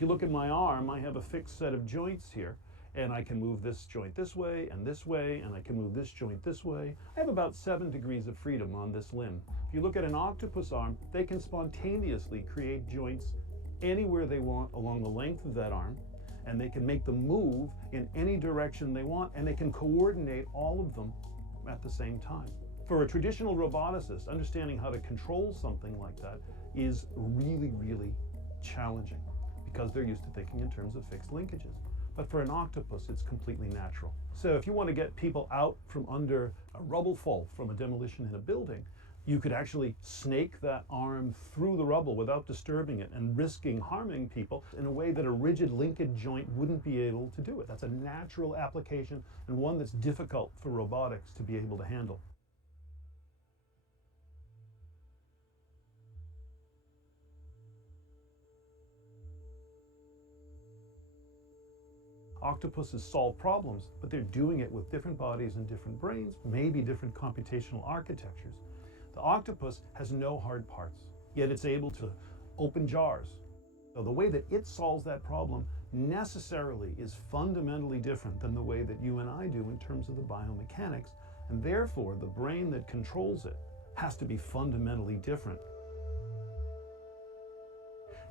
If you look at my arm, I have a fixed set of joints here, and I can move this joint this way, and I can move this joint this way. I have about 7 degrees of freedom on this limb. If you look at an octopus arm, they can spontaneously create joints anywhere they want along the length of that arm, and they can make them move in any direction they want, and they can coordinate all of them at the same time. For a traditional roboticist, understanding how to control something like that is really, really challenging because they're used to thinking in terms of fixed linkages. But for an octopus, it's completely natural. So if you want to get people out from under a rubble fall from a demolition in a building, you could actually snake that arm through the rubble without disturbing it and risking harming people in a way that a rigid linkage joint wouldn't be able to do it. That's a natural application and one that's difficult for robotics to be able to handle. Octopuses solve problems, but they're doing it with different bodies and different brains, maybe different computational architectures. The octopus has no hard parts, yet it's able to open jars. So the way that it solves that problem necessarily is fundamentally different than the way that you and I do in terms of the biomechanics, and therefore the brain that controls it has to be fundamentally different.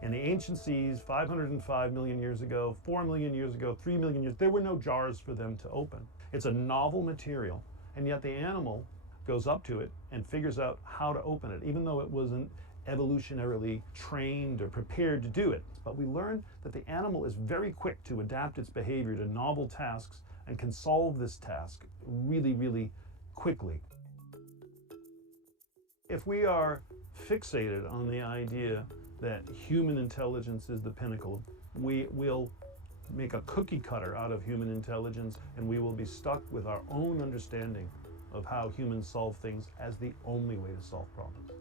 In the ancient seas, 505 million years ago, 4 million years ago, 3 million years, there were no jars for them to open. It's a novel material, and yet the animal goes up to it and figures out how to open it, even though it wasn't evolutionarily trained or prepared to do it. But we learn that the animal is very quick to adapt its behavior to novel tasks and can solve this task really, really quickly. If we are fixated on the idea that human intelligence is the pinnacle, we will make a cookie cutter out of human intelligence, and we will be stuck with our own understanding of how humans solve things as the only way to solve problems.